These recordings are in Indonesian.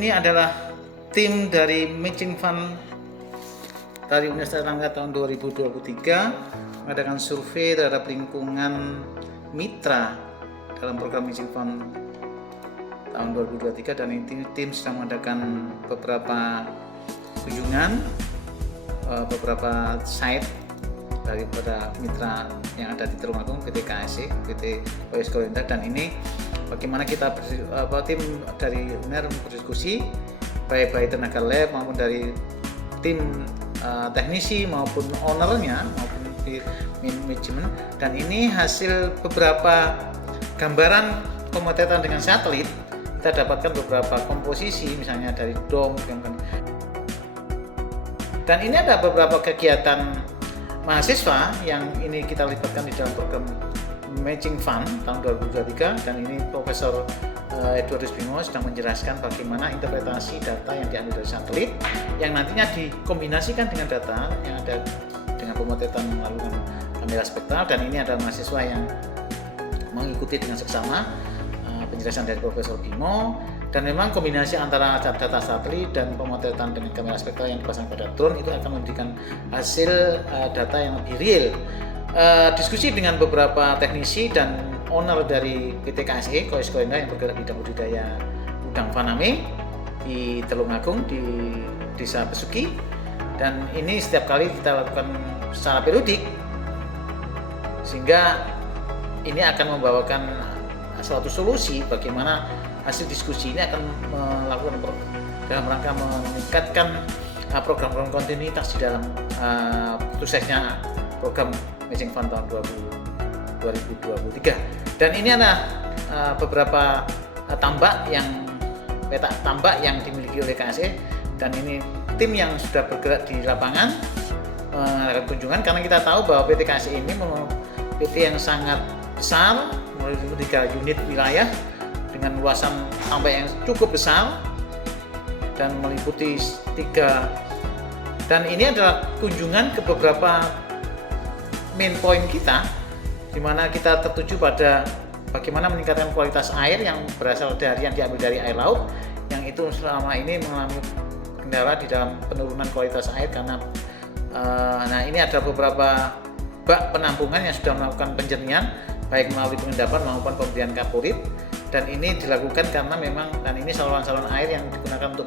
ini adalah tim dari Matching Fund dari Universitas Erlangga tahun 2023 mengadakan survei terhadap lingkungan mitra dalam program Matching Fund tahun 2023, dan ini tim sedang mengadakan beberapa kunjungan, beberapa site daripada mitra yang ada di Tulungagung, PT KSE, PT OS Korinda, dan ini bagaimana kita tim dari UNER berdiskusi baik tenaga lab maupun dari tim teknisi maupun ownernya maupun di manajemen, dan ini hasil beberapa gambaran pemotretan dengan satelit. Kita dapatkan beberapa komposisi misalnya dari dom, dan ini ada beberapa kegiatan mahasiswa yang ini kita libatkan di dalam program Matching Fund tahun 2023, dan ini Profesor Edwardus Bimo sedang menjelaskan bagaimana interpretasi data yang diambil dari satelit yang nantinya dikombinasikan dengan data yang ada dengan pemotretan melalui kamera spektral, dan ini ada mahasiswa yang mengikuti dengan seksama penjelasan dari Profesor Bimo, dan memang kombinasi antara data satelit dan pemotretan dengan kamera spektral yang dipasang pada drone itu akan memberikan hasil data yang lebih real. Diskusi dengan beberapa teknisi dan owner dari PT KSE, OS Korinda, yang bergerak di bidang budidaya udang faname di Tulungagung di Desa Besuki, dan ini setiap kali kita lakukan secara periodik, sehingga ini akan membawakan suatu solusi bagaimana hasil diskusi ini akan melakukan dalam rangka meningkatkan program-program kontinuitas di dalam suksesnya program Matching Fund tahun 2023. Dan ini ada beberapa peta tambak yang dimiliki oleh KSE, dan ini tim yang sudah bergerak di lapangan melakukan kunjungan, karena kita tahu bahwa PT KSE ini PT yang sangat besar, memiliki 3 unit wilayah dengan luasan tambak yang cukup besar dan meliputi 3, dan ini adalah kunjungan ke beberapa main point kita, di mana kita tertuju pada bagaimana meningkatkan kualitas air yang berasal dari yang diambil dari air laut, yang itu selama ini mengalami kendala di dalam penurunan kualitas air karena ini ada beberapa bak penampungan yang sudah melakukan penjernihan baik melalui pengendapan maupun pemberian kaporit, dan ini dilakukan karena memang ini saluran-saluran air yang digunakan untuk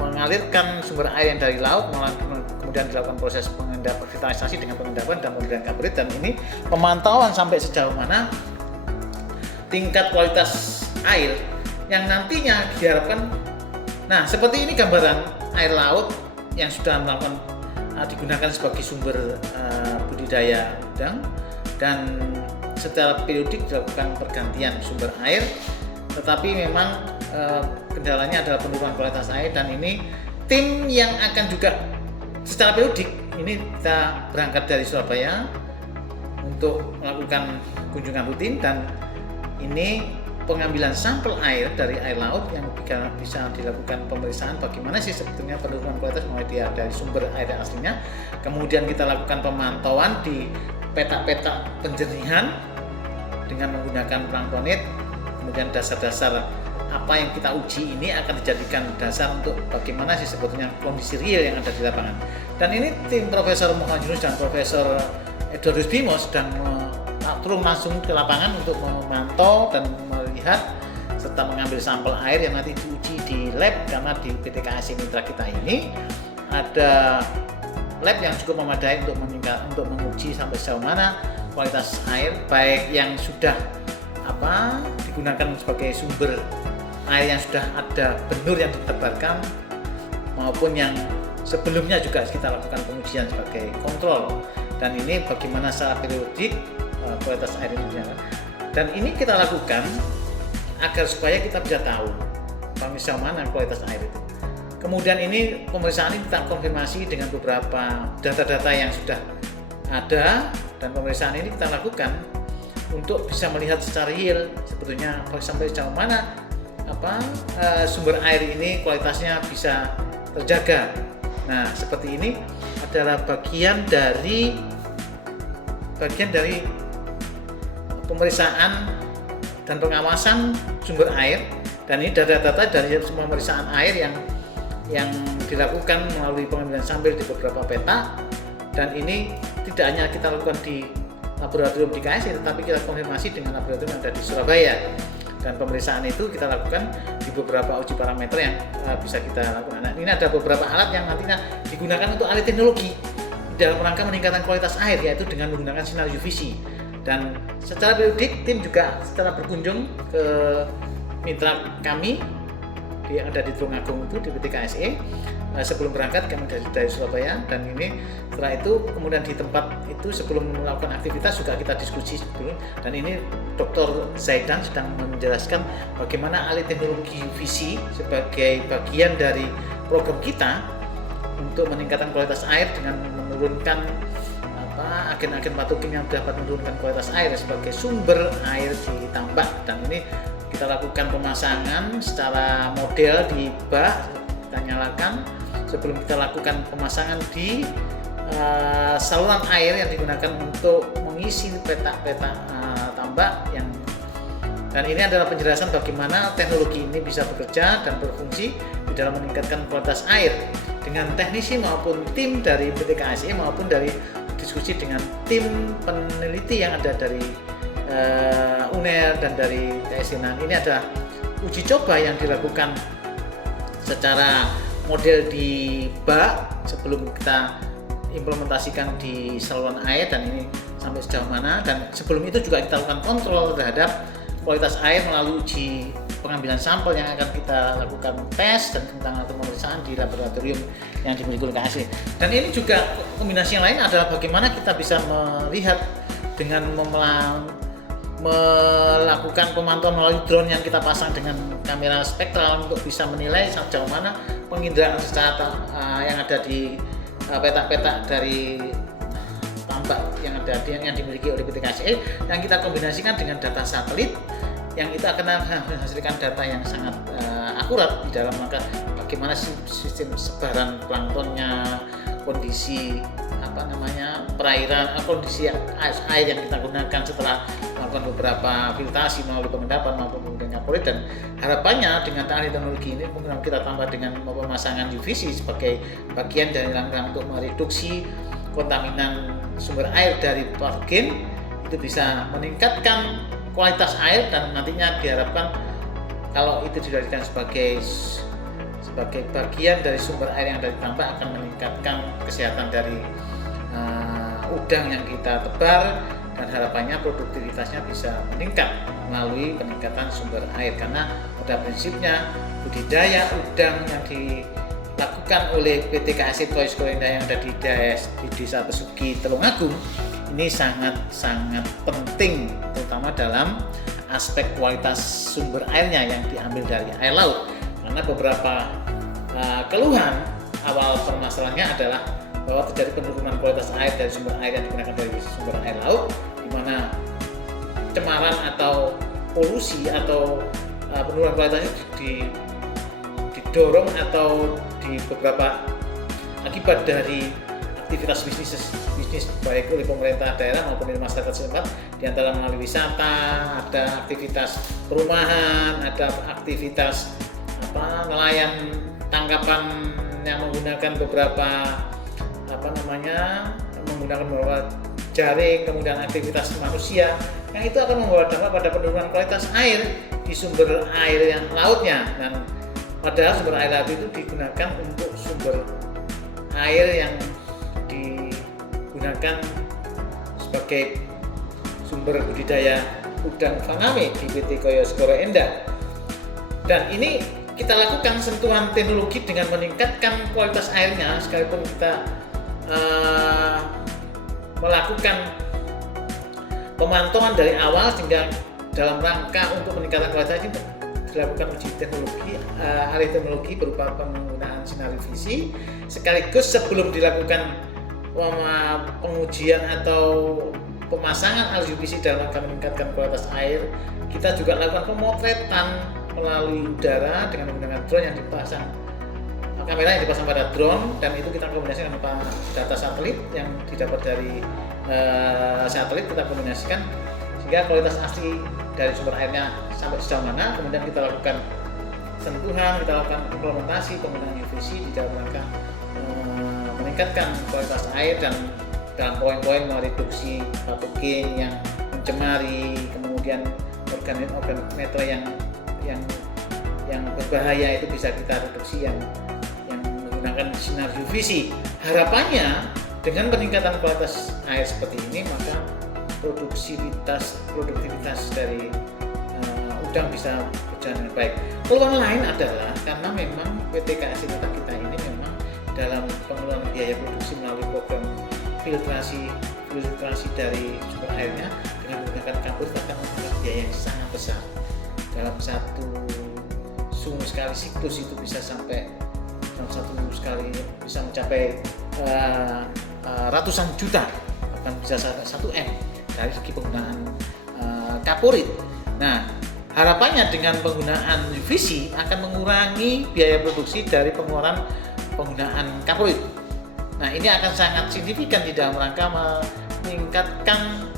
mengalirkan sumber air yang dari laut, kemudian dilakukan proses revitalisasi dengan pengendapan dan pemberian kaporit, dan ini pemantauan sampai sejauh mana tingkat kualitas air yang nantinya diharapkan. Nah, seperti ini gambaran air laut yang sudah melakukan digunakan sebagai sumber budidaya udang, dan secara periodik dilakukan pergantian sumber air, tetapi memang kendalanya adalah penurunan kualitas air, dan ini tim yang akan juga secara periodik ini kita berangkat dari Surabaya untuk melakukan kunjungan rutin, dan ini pengambilan sampel air dari air laut yang bisa dilakukan pemeriksaan bagaimana sih sebetulnya penurunan kualitas mulai dari sumber air aslinya, kemudian kita lakukan pemantauan di peta-peta penjernihan dengan menggunakan planktonit, kemudian dasar-dasar apa yang kita uji ini akan dijadikan dasar untuk bagaimana sih sebetulnya kondisi real yang ada di lapangan. Dan ini tim Profesor Muhammad Yunus dan Profesor Edwardus Bimo sedang turun langsung ke lapangan untuk memantau dan melihat serta mengambil sampel air yang nanti diuji di lab, karena di PT KSE Mitra kita ini ada lab yang cukup memadai untuk menguji sampai sejauh mana kualitas air baik yang sudah digunakan sebagai sumber air yang sudah ada benur yang ditebarkan maupun yang sebelumnya juga kita lakukan pengujian sebagai kontrol, dan ini bagaimana secara periodik kualitas air ini, dan ini kita lakukan agar supaya kita bisa tahu sejauh mana kualitas air itu. Kemudian ini pemeriksaan ini kita konfirmasi dengan beberapa data-data yang sudah ada, dan pemeriksaan ini kita lakukan untuk bisa melihat secara real sebetulnya sampai sejauh mana sumber air ini kualitasnya bisa terjaga. Nah, seperti ini adalah bagian dari pemeriksaan dan pengawasan sumber air Dan ini data-data dari semua pemeriksaan air yang dilakukan melalui pengambilan sampel di beberapa peta, dan ini tidak hanya kita lakukan di laboratorium di KSI, tetapi kita konfirmasi dengan laboratorium yang ada di Surabaya. Dan pemeriksaan itu kita lakukan di beberapa uji parameter yang bisa kita lakukan. Nah, ini ada beberapa alat yang nantinya digunakan untuk alih teknologi dalam rangka meningkatkan kualitas air, yaitu dengan menggunakan sinar UVC. Dan secara periodik tim juga setelah berkunjung ke mitra kami yang ada di Tulungagung itu di PT KSE sebelum berangkat kami dari Surabaya, dan ini setelah itu kemudian di tempat itu sebelum melakukan aktivitas juga kita diskusi sebelum, dan ini Dr. Zaidan sedang menjelaskan bagaimana alih teknologi UVC sebagai bagian dari program kita untuk meningkatkan kualitas air dengan menurunkan agen-agen patogen yang dapat menurunkan kualitas air sebagai sumber air di tambak. Dan ini kita lakukan pemasangan secara model di bak, kita nyalakan sebelum kita lakukan pemasangan di saluran air yang digunakan untuk mengisi petak-petak tambak dan ini adalah penjelasan bagaimana teknologi ini bisa bekerja dan berfungsi di dalam meningkatkan kualitas air dengan teknisi maupun tim dari PT KSI maupun dari diskusi dengan tim peneliti yang ada dari UNER dan dari TSI. Nah, ini ada uji coba yang dilakukan secara model di bak sebelum kita implementasikan di saluran air, dan ini sampai sejauh mana, dan sebelum itu juga kita lakukan kontrol terhadap kualitas air melalui uji pengambilan sampel yang akan kita lakukan tes dan tentang pemeriksaan di laboratorium yang dimiliki oleh KSI. Dan ini juga kombinasi yang lain adalah bagaimana kita bisa melihat dengan melakukan pemantauan melalui drone yang kita pasang dengan kamera spektral untuk bisa menilai sejauh mana penginderaan secara yang ada di petak-petak dari tambak yang ada yang dimiliki oleh PT KSI, yang kita kombinasikan dengan data satelit yang itu akan menghasilkan data yang sangat akurat di dalam rangka bagaimana sistem sebaran planktonnya, kondisi perairan, kondisi air yang kita gunakan setelah melakukan beberapa filtrasi melalui pengendapan maupun penggunaan kaporit. Dan harapannya dengan teknologi ini mungkin kita tambah dengan pemasangan UVC sebagai bagian dari rangka untuk mereduksi kontaminan sumber air dari patogen, itu bisa meningkatkan kualitas air, dan nantinya diharapkan kalau itu dijadikan sebagai bagian dari sumber air yang dari tambak akan meningkatkan kesehatan dari udang yang kita tebar, dan harapannya produktivitasnya bisa meningkat melalui peningkatan sumber air, karena pada prinsipnya budidaya udang yang dilakukan oleh PT KSI Toys Korinda yang ada di Desa Besuki Tulungagung ini sangat penting, terutama dalam aspek kualitas sumber airnya yang diambil dari air laut, karena beberapa keluhan awal permasalahannya adalah bahwa terjadi penurunan kualitas air dari sumber air yang digunakan dari sumber air laut, di mana cemaran atau polusi atau penurunan kualitasnya didorong atau di beberapa akibat dari aktivitas bisnis baik oleh pemerintah daerah maupun dari masyarakat setempat, di antara melalui wisata, ada aktivitas perumahan, ada aktivitas nelayan tangkapan yang menggunakan beberapa menggunakan beberapa jaring, kemudian aktivitas manusia yang itu akan membawa dampak pada penurunan kualitas air di sumber air yang lautnya. Dan padahal sumber air laut itu digunakan untuk sumber air yang digunakan sebagai sumber budidaya udang faname di PT Koyos Korinda. Dan ini kita lakukan sentuhan teknologi dengan meningkatkan kualitas airnya, sekalipun kita melakukan pemantauan dari awal sehingga dalam rangka untuk meningkatkan kualitas ini dilakukan uji teknologi, alih teknologi berupa penggunaan sinar UVC, sekaligus sebelum dilakukan pengujian atau pemasangan alih UVC dalam rangka meningkatkan kualitas air, kita juga lakukan pemotretan melalui udara dengan menggunakan drone yang dipasang, kamera yang dipasang pada drone, dan itu kita kombinasikan dengan data satelit yang didapat dari satelit, kita kombinasikan sehingga kualitas asli dari sumber airnya sampai sejauh mana, kemudian kita lakukan sentuhan, kita lakukan implementasi penggunaan UVC di dalam rangka meningkatkan kualitas air dan dalam poin-poin mereduksi patogen yang mencemari, kemudian organometer yang berbahaya itu bisa kita reduksi yang menggunakan sinar UVC. Harapannya dengan peningkatan kualitas air seperti ini, maka produktivitas dari udang bisa berjalan dengan baik. Peluang lain adalah karena memang PT KSI kita ini memang dalam pengelolaan biaya produksi melalui program filtrasi dari sumber airnya dengan menggunakan kapur akan menggunakan biaya yang sangat besar. Dalam satu sekali siklus itu bisa sampai dalam sekali bisa mencapai ratusan juta, bahkan bisa sampai 1 M dari segi penggunaan kapurit. Nah, harapannya dengan penggunaan UVC akan mengurangi biaya produksi dari pengeluaran penggunaan kapurit. Nah, ini akan sangat signifikan di dalam rangka meningkatkan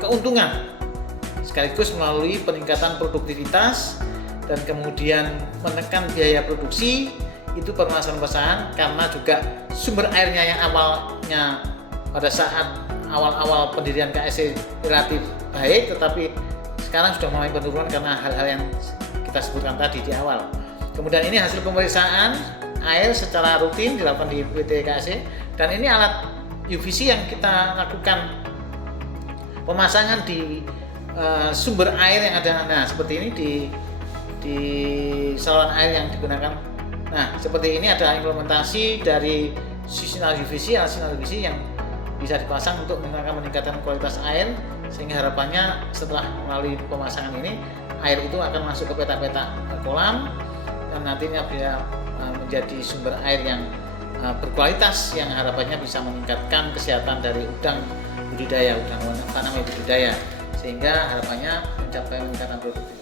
keuntungan sekaligus melalui peningkatan produktivitas dan kemudian menekan biaya produksi. Itu permasalahan karena juga sumber airnya yang awalnya pada saat awal-awal pendirian KSI relatif baik, tetapi sekarang sudah mulai penurunan karena hal-hal yang kita sebutkan tadi di awal. Kemudian ini hasil pemeriksaan air secara rutin dilakukan di PT KSI, dan ini alat UVC yang kita lakukan pemasangan di sumber air yang ada. Nah, seperti ini di saluran air yang digunakan. Nah, seperti ini ada implementasi dari sinar UVC, alat sinar UVC yang bisa dipasang untuk meningkatkan kualitas air, sehingga harapannya setelah melalui pemasangan ini air itu akan masuk ke peta-peta kolam dan nantinya bisa menjadi sumber air yang berkualitas yang harapannya bisa meningkatkan kesehatan dari udang budidaya, udang faname budidaya, sehingga harapannya mencapai peningkatan produktivitas.